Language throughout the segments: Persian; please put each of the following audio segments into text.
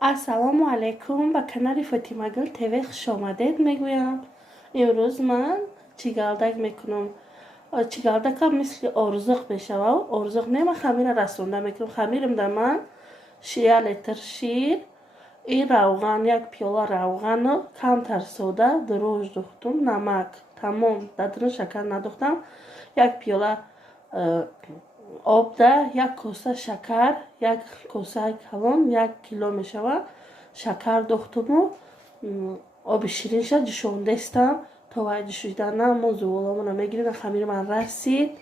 Ассалому алайкум, ба канали Фатимагул ТВ хуш омадед мегӯям. Имрӯз ман чигалдак мекунам. Чигалдакам мисли орзуқ мешава. Орзуқ не, ман хамира расонда мекунам. Хамиримда ман 6 литр шир, ин равған, 1 пиёла равғану камтар сода дурӯж духтум, намак тамом, дадну шакар надухтам, 1 пиёла обда 1 коса шакар, 1 коса калон, 1 кило мешава шакар духтуму оби ширинша ҷӯшондестам. То вай ҷӯшиданам мо зуволамона мегирем. Хамирман расид,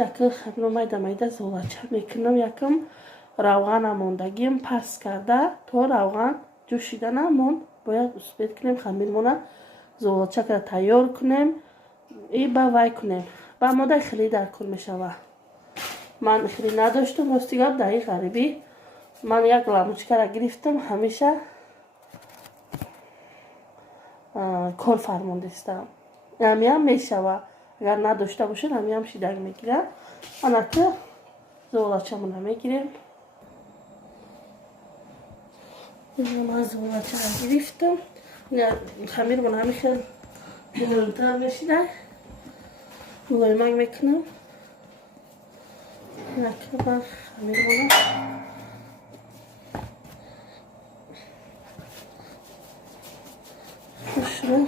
ака хамирро майда майда золача мекунам. Якам равғанам мондагим пас карда, то равған ҷӯшиданам монд, бояд усбет кунем, хамирмона золача карда тайёр кунем и ба вай кунем. ба модай хеле дар кор мешава. Ман хеле надоштам, ростигап дар ин ғарибӣ ман як лампочкаро гирифтам, ҳамеша кор фармондестам. ҳамиам мешава, агар надошта бошад ҳамиам шидаг мегирам. анака золачамона мегирем. ман золачаро гирифтам. хамирмон ҳамихел мулоимтар мешида, мулоимак мекунам. анака ман хамирмона хушро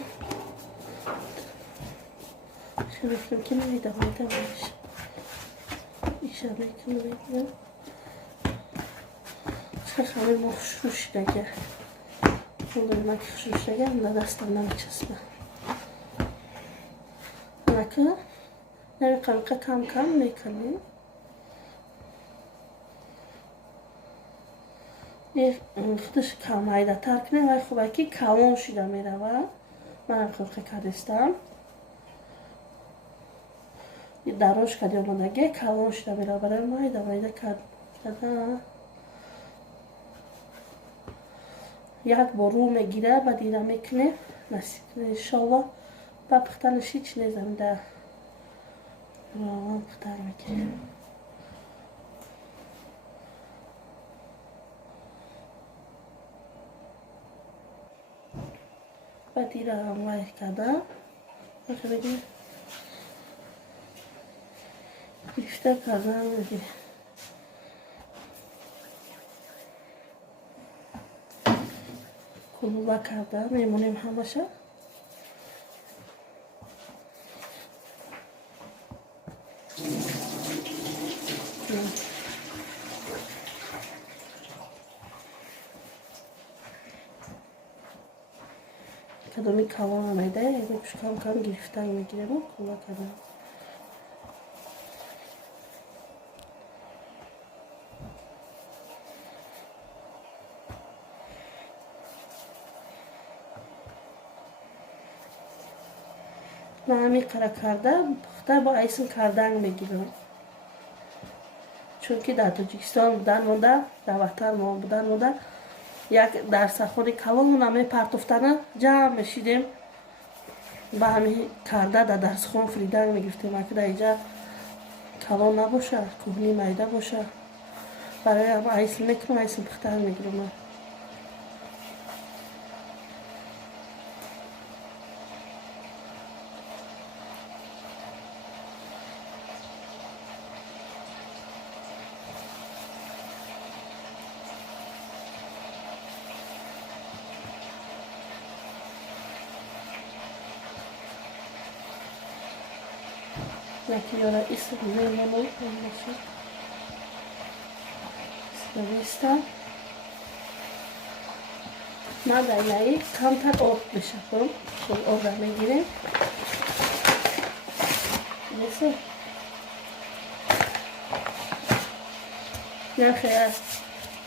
شرفتم که نمیدم میدمش ایشان میکنم میگم چه خمیر ما خوش نگه اونده من که خوش نگه اونده دستم نمیچسبه نکه نمی قلقه کم کم میکنیم. خودش کم هایده تر کنیم ولی خوبه که کلان شده میروه. من قلقه کردستم дарош карди омадаги калон шуда меравад. барои майда майда кардана як бор рӯ мегира, баъд ина мекунем. насиб кунем иншолло. ба пухтанаш ҳеҷ незамда равған пухтан мегирем. баъд ира вай кардам گرفته کردم دیگه. کلوبه کردم میمونیم همشه. کدومی کلان آمیده یه کم کم گرفته میگیرم و کلوبه کردم. من همین کار کرده پخته با ایسم کردنگ میگیرم. چون که در تاجیکستان بودن مونده، در وطن ما بودن مونده، یک درسخوری کلان همه پرتفتنه جمع میشیدیم با همین کرده در درسخون فریدنگ میگفتیم. اگه در اینجا کلان نباشه، کهنی میده باشه، برای همه ایسم میکنم، ایسم پخته میگیرم. Neki yora isim limonu olması istemiştim. Madalyayı kantar ot bişapım. Şimdi orada gireyim. Neyse. Neyse.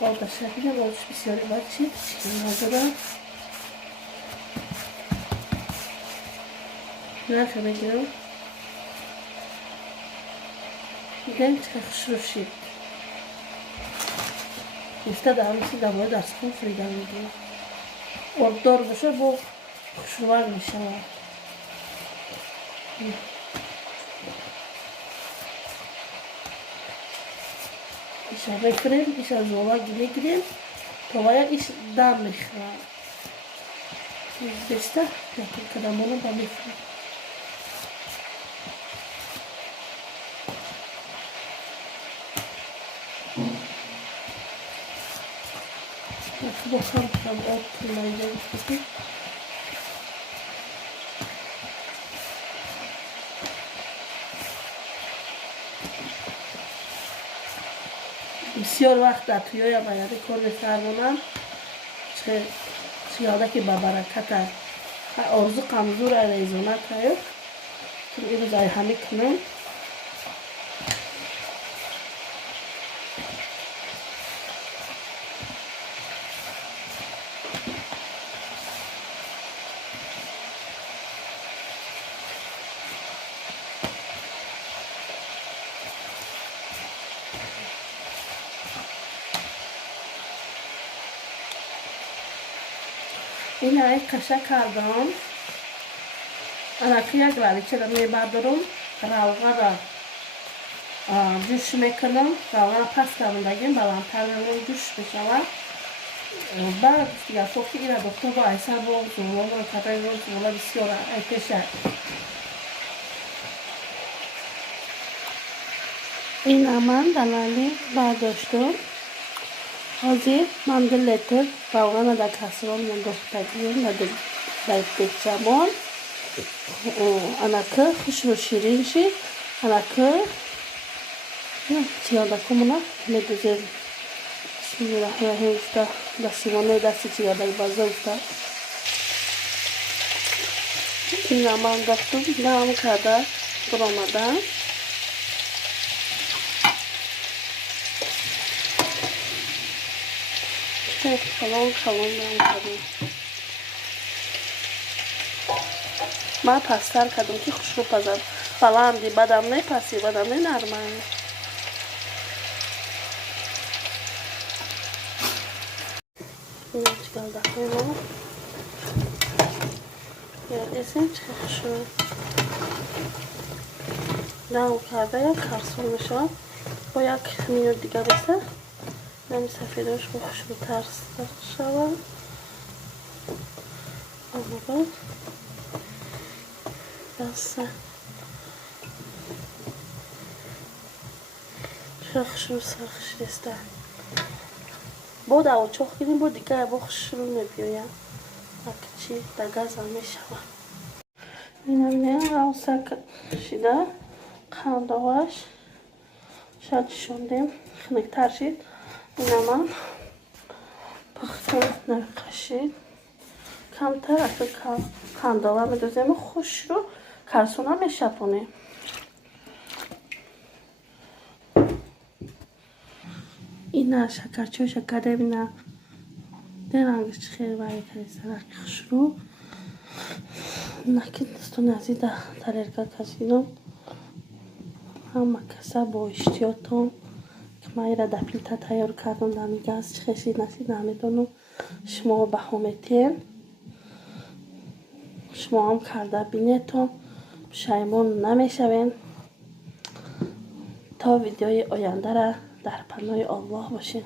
Orada şekilde olmuş bir şey var. Şimdi hazırda. Neyse gireyim. دیدن چه خوشرو شید. گفته در همسی دمای درسخون فریدن میگیم. اردار باشه با خوشروار میشه. ایشا بفریم ایشا زولا میگیریم توaya iş dam میخوام بیشتر یکی کدامونو با میفریم بخوام tam ot kullanacağım çünkü بسیار وقت در توی باید کار بفرمونم چه یاده که با برکت آرزو کمزور ریزونه تایف تو این روز ای همی کنم این های قشه کردم اراکی یک باریچه را میبردارم روغه را جوش میکنم روغه را پس کردم بلندتر رو جوش بشود بعد دیگه فوقی این را دکتر با ایسر با زولا و کتای رو زولا بسیار ایتشه این من دلالی برداشتم حاضر من دلتر روغه در کسران من دختگیم در دکچمان anakı خوشو شیرین شی anakı çiğdakımına ne güzel Bismillahirrahmanirrahim usta dasımone dası çiğdak bazı usta inaman daktım nam kadar durmadan kalın nam kadar ما پستر کردم که خوش رو پزد فلان دی بدم نه پسی بدم نه نرمانی اینو چیکار دارم اسم چه خوش رو نام کرده یا کارسون میشه با یک مینوت دیگه بسه نمی سفیدش خوش رو ترس شود اما بعد بس شخشو سخش دسته بود او چوخ کنیم بود دیگه با خوش رو نبیایم اکچی در گاز هم میشوم اینم نه او سک شده قندواش شد شوندیم خنکتر شد اینم هم پختم نقشید کمتر اصلا قندوا میدوزیم خوش رو کارسونا میشپونیم اینا شکرچو شکر اینا درنگش خیلی باید کنی سرک خوش رو نکن دستون ازیده تررگا کسیدم همه کسا با اشتیاتون که من ایره در پیلتا تیار کردم دمیگه از خیلی نسید نمیدونم شما به همتین شما هم کرده بینیتون پشیمون نمیشوین تا ویدیوی آینده را در پناه الله باشین